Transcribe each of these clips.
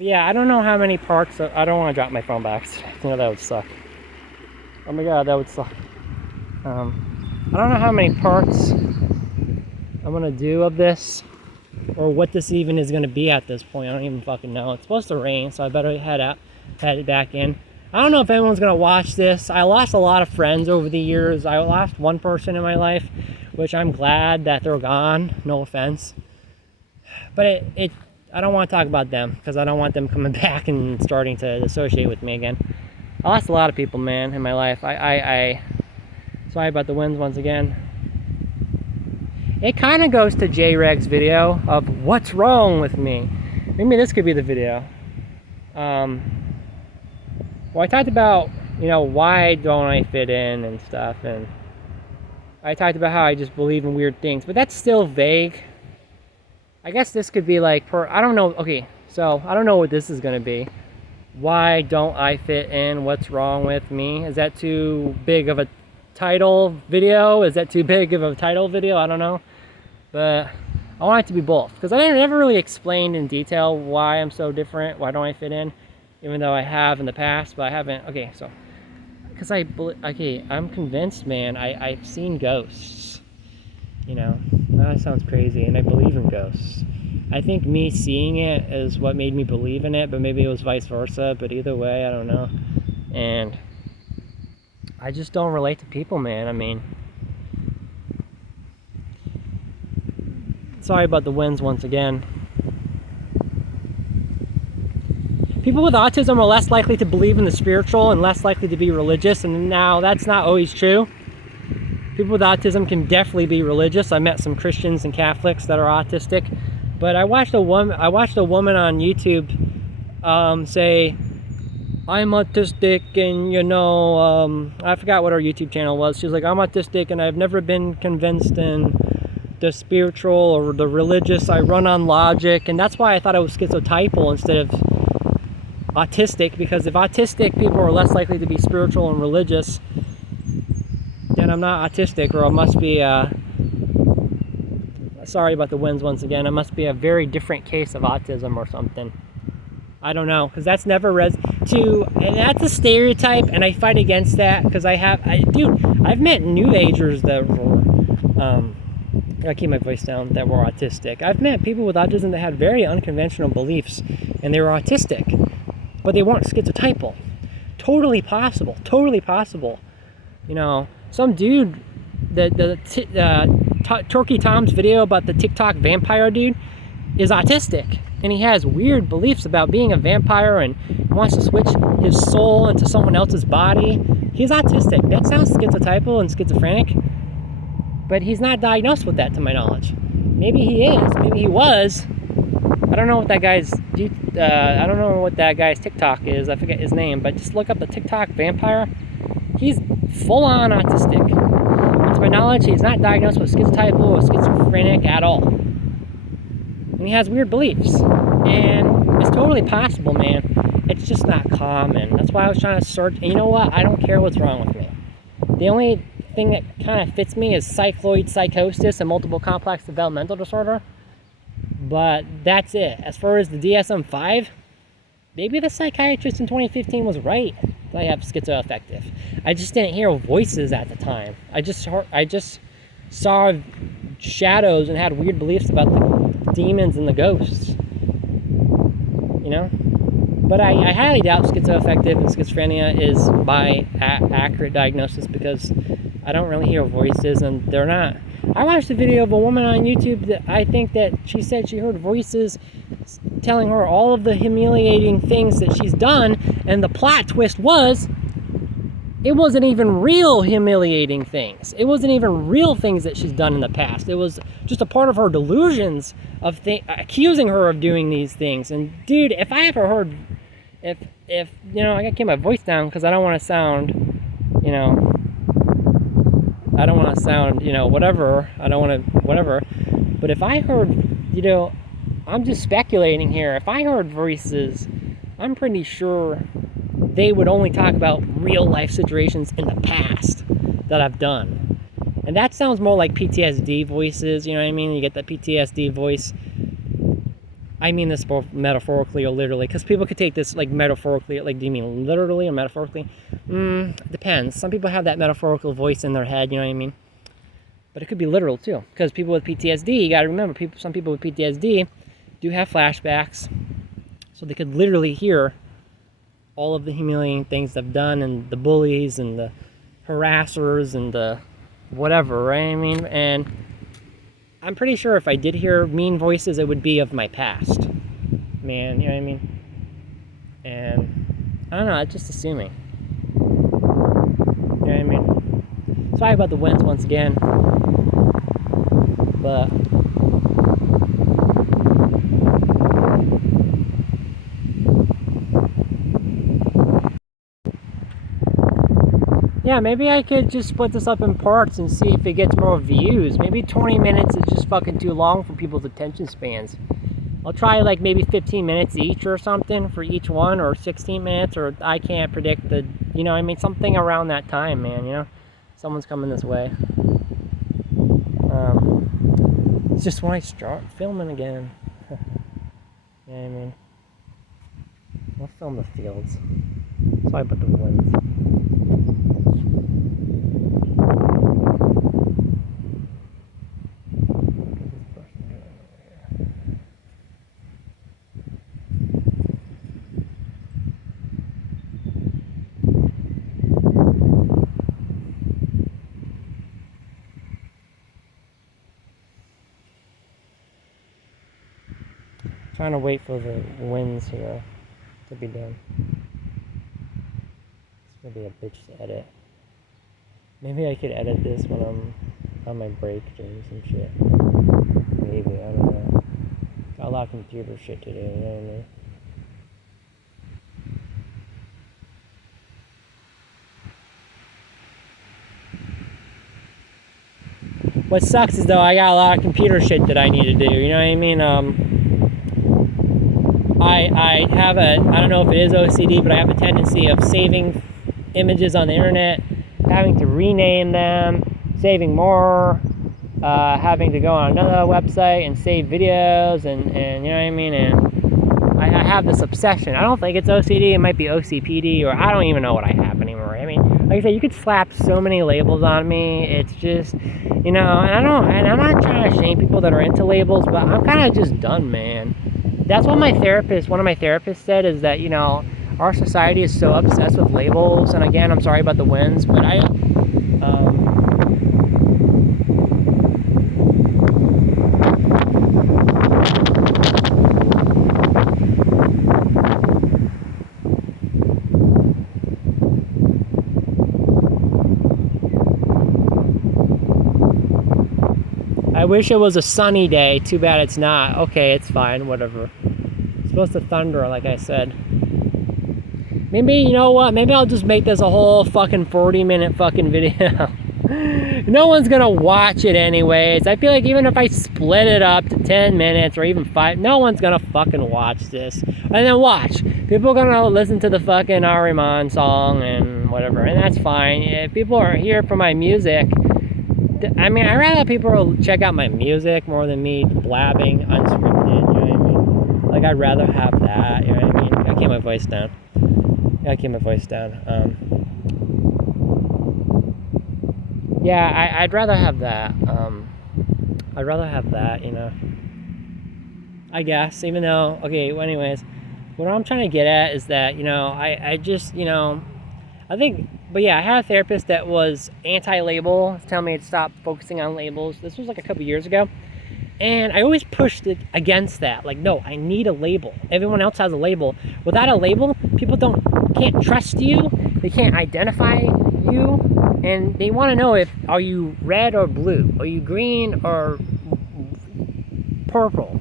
Yeah, I don't know how many parts. I don't want to drop my phone back. You know, that would suck. Oh my god, that would suck. I don't know how many parts I'm gonna do of this, or what this even is gonna be at this point. I don't even fucking know. It's supposed to rain, so I better head it back in. I don't know if anyone's gonna watch this. I lost a lot of friends over the years. I lost one person in my life, which I'm glad that they're gone. No offense, but I don't want to talk about them because I don't want them coming back and starting to associate with me again. I lost a lot of people, man, in my life. I sorry about the winds once again. It kind of goes to J-Reg's video of what's wrong with me. Maybe this could be the video. Well, I talked about, you know, why don't I fit in and stuff, and I talked about how I just believe in weird things, but that's still vague. I guess this could be like, I don't know, okay, so I don't know what this is gonna be. Why don't I fit in? What's wrong with me? Is that too big of a title video? Is that too big of a title video? I don't know. But I want it to be both. Because I never really explained in detail why I'm so different. Why don't I fit in? Even though I have in the past, but I haven't. Okay, so. Because I'm convinced, man. I've seen ghosts. You know, that sounds crazy. And I believe in ghosts. I think me seeing it is what made me believe in it, but maybe it was vice versa. But either way, I don't know. And I just don't relate to people, man. I mean, sorry about the winds once again. People with autism are less likely to believe in the spiritual and less likely to be religious, and now that's not always true. People with autism can definitely be religious. I met some Christians and Catholics that are autistic, but I watched a woman on YouTube say, I'm autistic, and you know, I forgot what her YouTube channel was. She was like, I'm autistic and I've never been convinced in the spiritual or the religious. I run on logic, and that's why I thought it was schizotypal instead of autistic, because if autistic people are less likely to be spiritual and religious, then I'm not autistic, or I must be sorry about the winds once again, it must be a very different case of autism or something. I don't know, because that's never and that's a stereotype, and I fight against that, because dude, I've met new agers that were, I gotta keep my voice down, that were autistic. I've met people with autism that had very unconventional beliefs, and they were autistic, but they weren't schizotypal. Totally possible, totally possible. You know, some dude, Turkey Tom's video about the TikTok vampire dude is autistic, and he has weird beliefs about being a vampire and wants to switch his soul into someone else's body. He's autistic. That sounds schizotypal and schizophrenic, but he's not diagnosed with that to my knowledge. Maybe he is, maybe he was. I don't know what that guy's TikTok is. I forget his name, but just look up the TikTok vampire. He's full-on autistic. And to my knowledge, he's not diagnosed with schizotypal or schizophrenic at all. And he has weird beliefs. And it's totally possible, man. It's just not common. That's why I was trying to search. And you know what? I don't care what's wrong with me. The only thing that kind of fits me is cycloid psychosis and multiple complex developmental disorder. But that's it. As far as the DSM-5, maybe the psychiatrist in 2015 was right that I have schizoaffective. I just didn't hear voices at the time. I just saw shadows and had weird beliefs about the demons and the ghosts. You know? But I highly doubt schizoaffective and schizophrenia is by accurate diagnosis, because I don't really hear voices, and they're not. I watched a video of a woman on YouTube that I think that she said she heard voices telling her all of the humiliating things that she's done, and the plot twist was it wasn't even real humiliating things. It wasn't even real things that she's done in the past. It was just a part of her delusions of accusing her of doing these things. And dude, if I ever heard, if you know, I gotta keep my voice down because I don't want to sound, you know, whatever. I don't want to, whatever. But if I heard, you know, I'm just speculating here. If I heard voices, I'm pretty sure they would only talk about real life situations in the past that I've done. And that sounds more like PTSD voices, you know what I mean? You get that PTSD voice. I mean this both metaphorically or literally, because people could take this like metaphorically. Like, do you mean literally or metaphorically? Depends. Some people have that metaphorical voice in their head, you know what I mean? But it could be literal too, because people with PTSD, you got to remember, some people with PTSD do have flashbacks, so they could literally hear all of the humiliating things they've done, and the bullies and the harassers and the whatever, right? I mean, and I'm pretty sure if I did hear mean voices, it would be of my past. Man, you know what I mean? And I don't know, it's just assuming. You know what I mean? Sorry about the winds once again. But yeah, maybe I could just split this up in parts and see if it gets more views. Maybe 20 minutes is just fucking too long for people's attention spans. I'll try like maybe 15 minutes each or something for each one, or 16 minutes, or I can't predict the, you know, I mean, something around that time, man, you know? Someone's coming this way. It's just when I start filming again. You know what I mean? I'll film the fields. Sorry about the winds. Trying to wait for the winds here to be done. It's gonna be a bitch to edit. Maybe I could edit this when I'm on my break doing some shit. Maybe, I don't know. Got a lot of computer shit to do, you know what I mean? What sucks is though, I got a lot of computer shit that I need to do, you know what I mean? I have I don't know if it is OCD, but I have a tendency of saving images on the internet, having to rename them, saving more, having to go on another website and save videos, and you know what I mean? And I have this obsession. I don't think it's OCD, it might be OCPD, or I don't even know what I have anymore. I mean, like I said, you could slap so many labels on me. It's just, you know, and I'm not trying to shame people that are into labels, but I'm kind of just done, man. That's what one of my therapists said, is that, you know, our society is so obsessed with labels. And again, I'm sorry about the winds, but I wish it was a sunny day. Too bad it's not. Okay, it's fine, whatever. It's supposed to thunder, like I said. Maybe, you know what? Maybe I'll just make this a whole fucking 40-minute fucking video. No one's gonna watch it anyways. I feel like even if I split it up to 10 minutes or even 5, no one's gonna fucking watch this. And then watch. People are gonna listen to the fucking Ahriman song and whatever, and that's fine. If people are here for my music, I mean, I'd rather people check out my music more than me blabbing unscripted, you know what I mean? Like, I'd rather have that, you know what I mean? I keep my voice down. Yeah, I'd rather have that. I'd rather have that, you know? I guess, even though, okay, well, anyways, what I'm trying to get at is that, you know, I just, you know, I think, but yeah, I had a therapist that was anti-label, telling me to stop focusing on labels. This was like a couple years ago. And I always pushed it against that. Like, no, I need a label. Everyone else has a label. Without a label, people can't trust you. They can't identify you. And they want to know are you red or blue? Are you green or purple?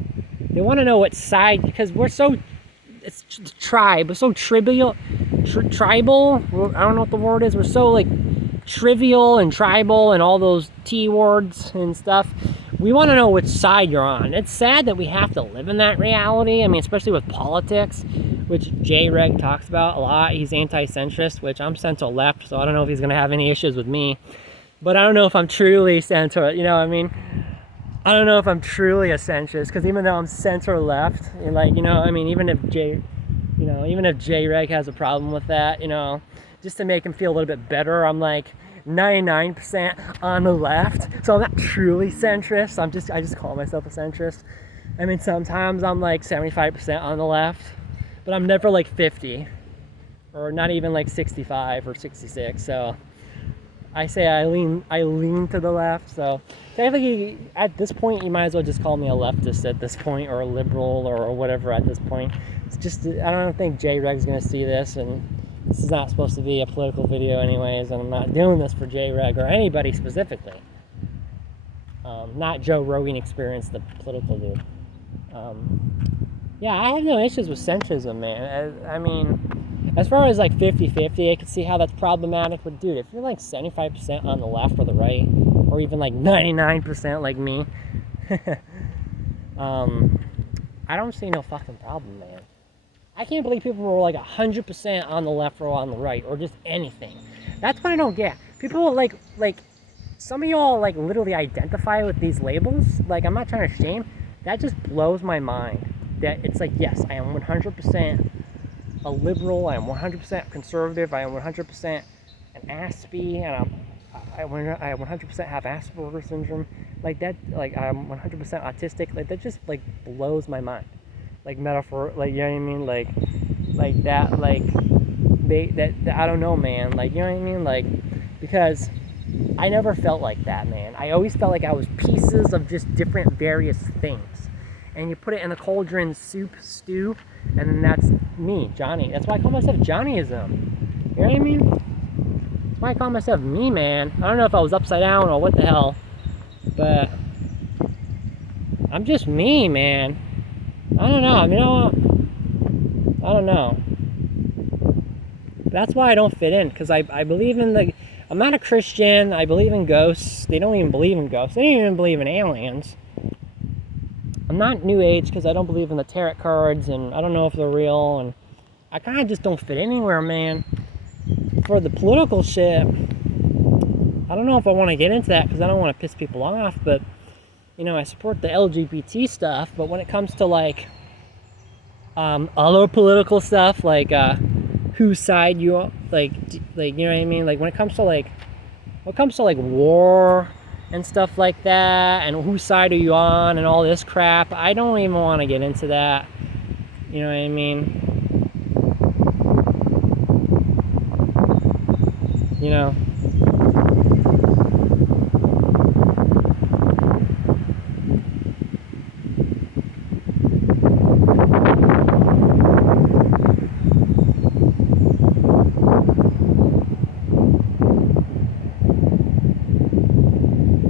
They want to know what side, because we're so, it's tribe, we're so tribal, I don't know what the word is, we're so like trivial and tribal and all those T words and stuff. We want to know which side you're on. It's sad that we have to live in that reality. I mean, especially with politics, which J. Reg talks about a lot. He's anti-centrist, which I'm central left, so I don't know if he's going to have any issues with me. But I don't know if I'm truly center, you know what I mean? I don't know if I'm truly a centrist, because even though I'm center left, like, I mean, even if J-Reg has a problem with that, just to make him feel a little bit better, I'm like 99% on the left. So I'm not truly centrist. I just call myself a centrist. I mean, sometimes I'm like 75% on the left, but I'm never like 50, or not even like 65 or 66. So I say I lean to the left. So technically, at this point, you might as well just call me a leftist at this point, or a liberal, or whatever at this point. It's just, I don't think J-Reg's gonna see this, and this is not supposed to be a political video anyways, and I'm not doing this for J-Reg or anybody specifically. Not Joe Rogan Experience, the political dude. Yeah, I have no issues with centrism, man. I mean, as far as like 50-50, I can see how that's problematic, but dude, if you're like 75% on the left or the right, or even like 99% like me, I don't see no fucking problem, man. I can't believe people were like 100% on the left or on the right, or just anything. That's what I don't get. People like some of y'all like literally identify with these labels. Like, I'm not trying to shame. That just blows my mind. That it's like, yes, I am 100% a liberal. I am 100% conservative. I am 100% an Aspie, and I 100% have Asperger's syndrome. Like that. Like, I'm 100% autistic. Like, that just like blows my mind. Like, metaphor, like, you know what I mean, like that, like that I don't know, man, like, you know what I mean, like, because I never felt like that, man. I always felt like I was pieces of just different various things, and you put it in a cauldron soup stew, and then that's me, Johnny. That's why I call myself Johnnyism. You know what I mean? That's why I call myself me, man. I don't know if I was upside down or what the hell, but I'm just me, man. I don't know. I mean, I don't know. That's why I don't fit in, because I believe in I'm not a Christian. I believe in ghosts. They don't even believe in ghosts. They don't even believe in aliens. I'm not New Age, because I don't believe in the tarot cards, and I don't know if they're real, and I kind of just don't fit anywhere, man. For the political shit, I don't know if I want to get into that, because I don't want to piss people off, but I support the LGBT stuff, but when it comes to like other political stuff, like whose side you like you know what I mean, like when it comes to like war and stuff like that, and whose side are you on and all this crap, I don't even want to get into that. You know what I mean?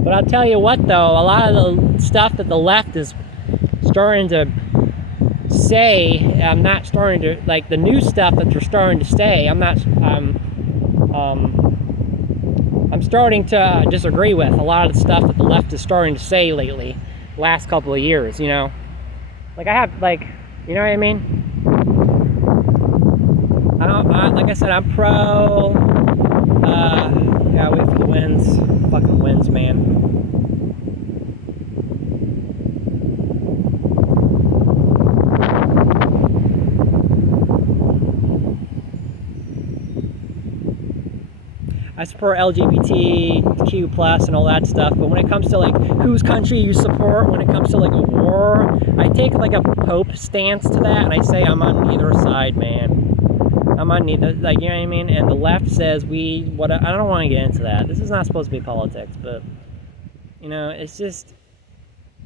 But I'll tell you what, though, a lot of the stuff that the left is starting to say, I'm not starting to, like, the new stuff that they're starting to say, I'm starting to disagree with a lot of the stuff that the left is starting to say lately, last couple of years, Like, I have, like, you know what I mean? Like I said, I'm pro, yeah, wait for the winds. Fucking winds, man. I support LGBTQ plus and all that stuff, but when it comes to like whose country you support, when it comes to like a war, I take like a Pope stance to that, and I say I'm on neither side, man. I'm on neither, like, you know what I mean? And the left says I don't want to get into that. This is not supposed to be politics, but, it's just,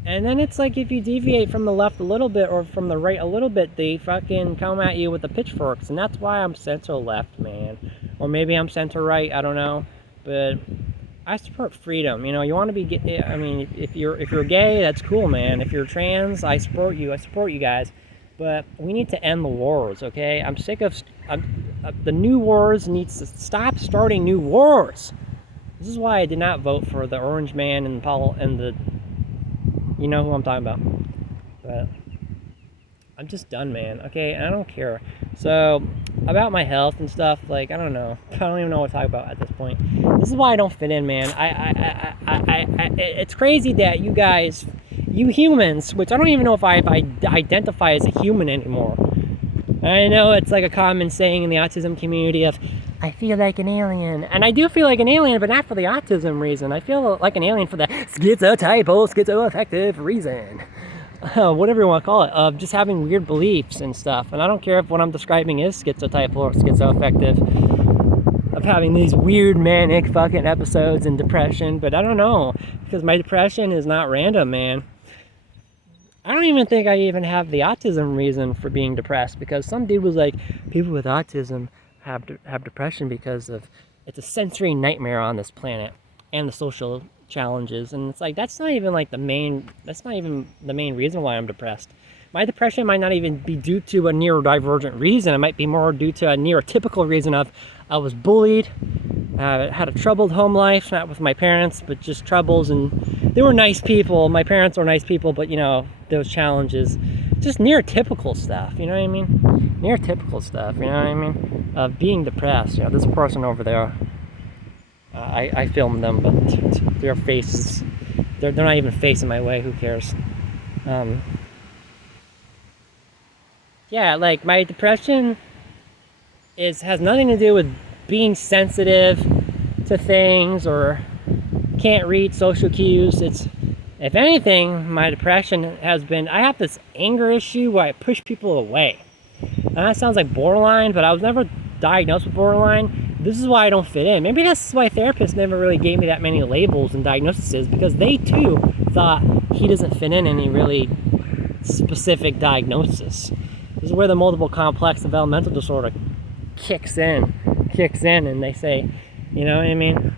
and then it's like if you deviate from the left a little bit or from the right a little bit, they fucking come at you with the pitchforks, and that's why I'm center left, man. Or maybe I'm center right, I don't know, but I support freedom. You want to be, I mean, if you're gay, that's cool, man. If you're trans, I support you guys. But we need to end the wars, okay? I'm sick of the new wars. Needs to stop starting new wars. This is why I did not vote for the Orange Man and the, you know who I'm talking about. But I'm just done, man. Okay, and I don't care. So about my health and stuff, like, I don't know. I don't even know what to talk about at this point. This is why I don't fit in, man. It's crazy that you guys you humans, which I don't even know if I identify as a human anymore. I know it's like a common saying in the autism community of, I feel like an alien. And I do feel like an alien, but not for the autism reason. I feel like an alien for the schizoaffective reason. Whatever you want to call it, of just having weird beliefs and stuff. And I don't care if what I'm describing is schizotypal or schizoaffective, of having these weird manic fucking episodes and depression, but I don't know, because my depression is not random, man. I don't even think I even have the autism reason for being depressed, because some dude was like, people with autism have depression because of it's a sensory nightmare on this planet and the social challenges. And it's like, that's not even the main reason why I'm depressed. My depression might not even be due to a neurodivergent reason. It might be more due to a neurotypical reason of I was bullied, had a troubled home life, not with my parents, but just troubles, and they were nice people. My parents were nice people, but you know, those challenges, just neurotypical stuff, you know what I mean? Neurotypical stuff, you know what I mean? Of being depressed. You know, this person over there, I filmed them, but their faces, they're not even facing my way. Who cares? Yeah, like my depression has nothing to do with being sensitive to things or can't read social cues. It's, if anything, my depression has been, I have this anger issue where I push people away. And that sounds like borderline, but I was never diagnosed with borderline. This is why I don't fit in. Maybe that's why therapists never really gave me that many labels and diagnoses, because they too thought he doesn't fit in any really specific diagnosis. This is where the multiple complex developmental disorder kicks in, and they say, you know what I mean?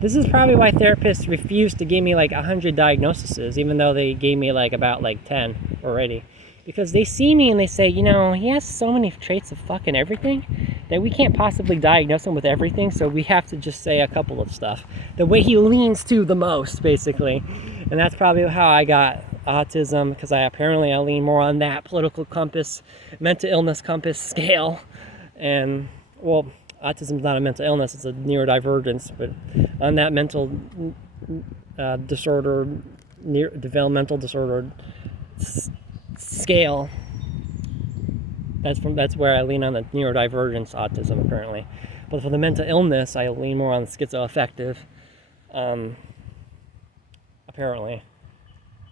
This is probably why therapists refuse to give me 100 diagnoses, even though they gave me about 10 already. Because they see me and they say, you know, he has so many traits of fucking everything that we can't possibly diagnose him with everything, so we have to just say a couple of stuff. The way he leans to the most, basically. And that's probably how I got autism, because I lean more on that political compass, mental illness compass scale. And, well, autism is not a mental illness, it's a neurodivergence, but on that mental disorder, developmental disorder scale, that's where I lean on the neurodivergence autism apparently. But for the mental illness, I lean more on the schizoaffective, apparently.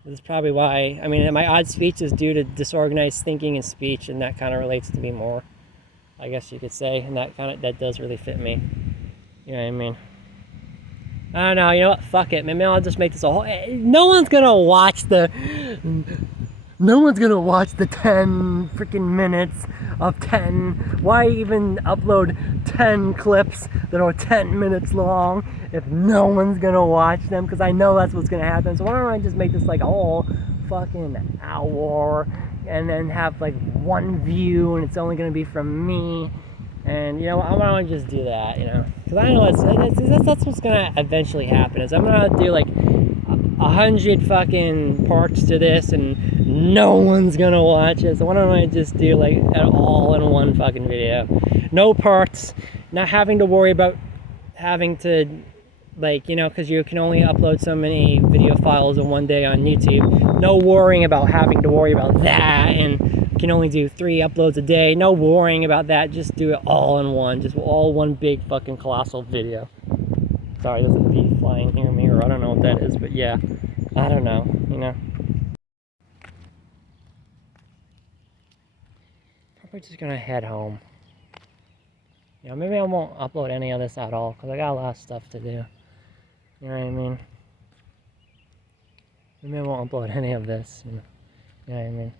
This is probably why, I mean, my odd speech is due to disorganized thinking and speech, and that kind of relates to me more, I guess you could say, and that does really fit me. You know what I mean? I don't know, you know what, fuck it, maybe I'll just make this a whole, no one's gonna watch the 10 freaking minutes of 10, why even upload 10 clips that are 10 minutes long if no one's gonna watch them, because I know that's what's gonna happen. So why don't I just make this a whole fucking hour, and then have one view, and it's only gonna be from me. And you know, I want to just do that, you know, because I know that's what's gonna eventually happen. Is I'm gonna do 100 fucking parts to this, and no one's gonna watch it. So why don't I just do an all-in-one fucking video, no parts, not having to worry about having to you know, because you can only upload so many video files in one day on YouTube. No worrying about having to worry about that, and can only do 3 uploads a day. No worrying about that. Just do it all in one. Just all one big fucking colossal video. Sorry, there's a bee flying near me, or I don't know what that is, but yeah. I don't know, you know. Probably just gonna head home. You know, maybe I won't upload any of this at all, because I got a lot of stuff to do. You know what I mean? Maybe I won't upload any of this, you know what I mean?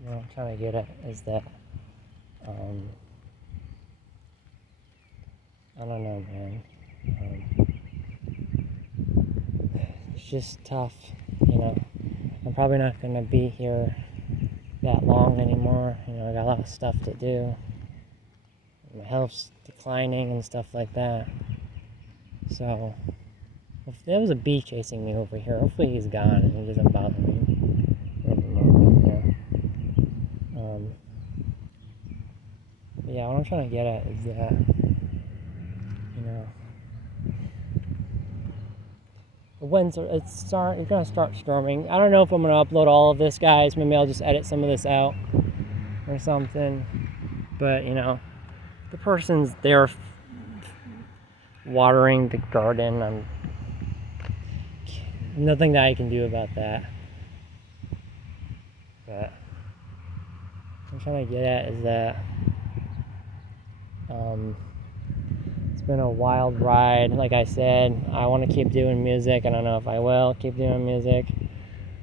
What I'm trying to get at is that, I don't know, man. It's just tough, you know. I'm probably not going to be here that long anymore. You know, I got a lot of stuff to do. My health's declining and stuff like that. So, if there was a bee chasing me over here, hopefully he's gone and he doesn't bother me anymore. Yeah, what I'm trying to get at is that, you know, The winds are, it's gonna start storming. I don't know if I'm gonna upload all of this, guys. Maybe I'll just edit some of this out or something. But, you know, the person's there watering the garden. Nothing that I can do about that. But what I'm trying to get at is that it's been a wild ride. Like I said, I want to keep doing music. I don't know if I will keep doing music.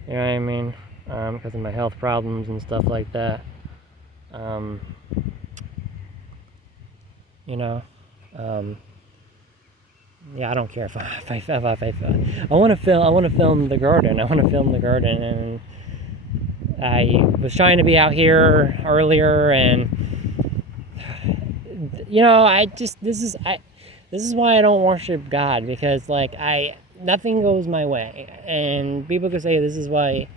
You know what I mean? Because of my health problems and stuff like that. You know, yeah, I don't care if I want to film the garden. I want to film the garden, and I was trying to be out here earlier, and you know, this is why I don't worship God, because like nothing goes my way, and people could say this is why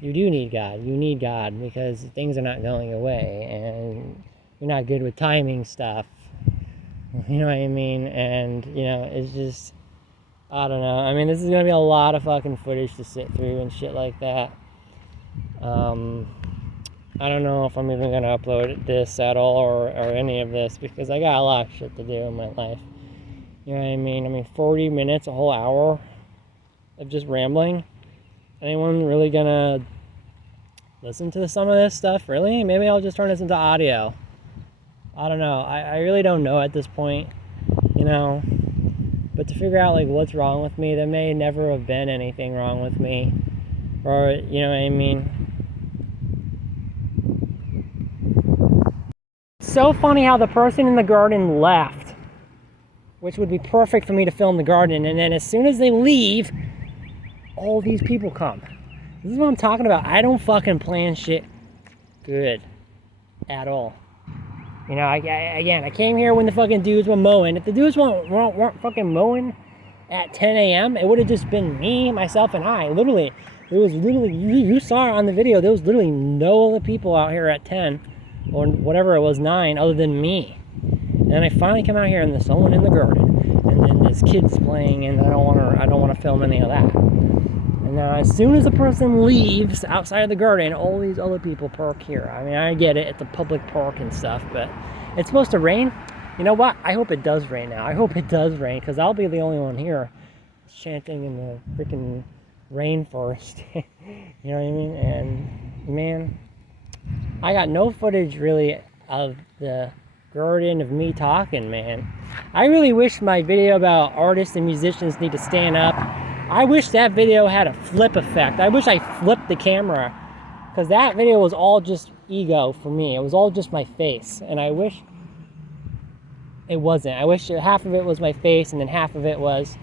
you do need God. You need God because things are not going away, and you're not good with timing stuff. You know what I mean? And, you know, it's just, I don't know. I mean, this is going to be a lot of fucking footage to sit through and shit like that. I don't know if I'm even going to upload this at all or any of this, because I got a lot of shit to do in my life. You know what I mean? I mean, 40 minutes, a whole hour of just rambling. Anyone really going to listen to some of this stuff? Really? Maybe I'll just turn this into audio. I don't know. I really don't know at this point, you know. But to figure out, like, what's wrong with me, there may never have been anything wrong with me. Or, you know what I mean? It's so funny how the person in the garden left, which would be perfect for me to film the garden. And then as soon as they leave, all these people come. This is what I'm talking about. I don't fucking plan shit good at all. You know, I came here when the fucking dudes were mowing. If the dudes weren't fucking mowing at 10 a.m., it would have just been me, myself, and I. Literally, there was literally, you saw it on the video, there was literally no other people out here at 10, or whatever it was, 9, other than me. And then I finally come out here, and there's someone in the garden, and then there's kids playing, and I don't want to film any of that. And now, as soon as the person leaves outside of the garden, all these other people park here. I mean, I get it, it's a public park and stuff, but it's supposed to rain. You know what? I hope it does rain now. I hope it does rain, because I'll be the only one here chanting in the freaking rainforest. You know what I mean? And, man, I got no footage, really, of the garden of me talking, man. I really wish my video about artists and musicians need to stand up, I wish that video had a flip effect. I wish I flipped the camera, because that video was all just ego for me. It was all just my face, and I wish it wasn't. I wish half of it was my face, and then half of it was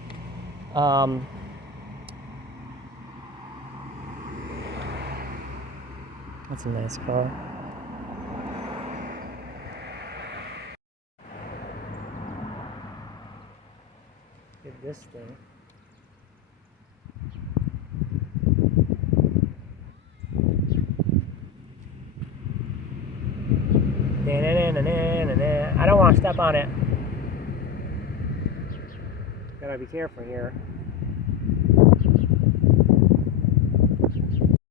that's a nice car. Get this thing. I don't want to step on it. Gotta be careful here.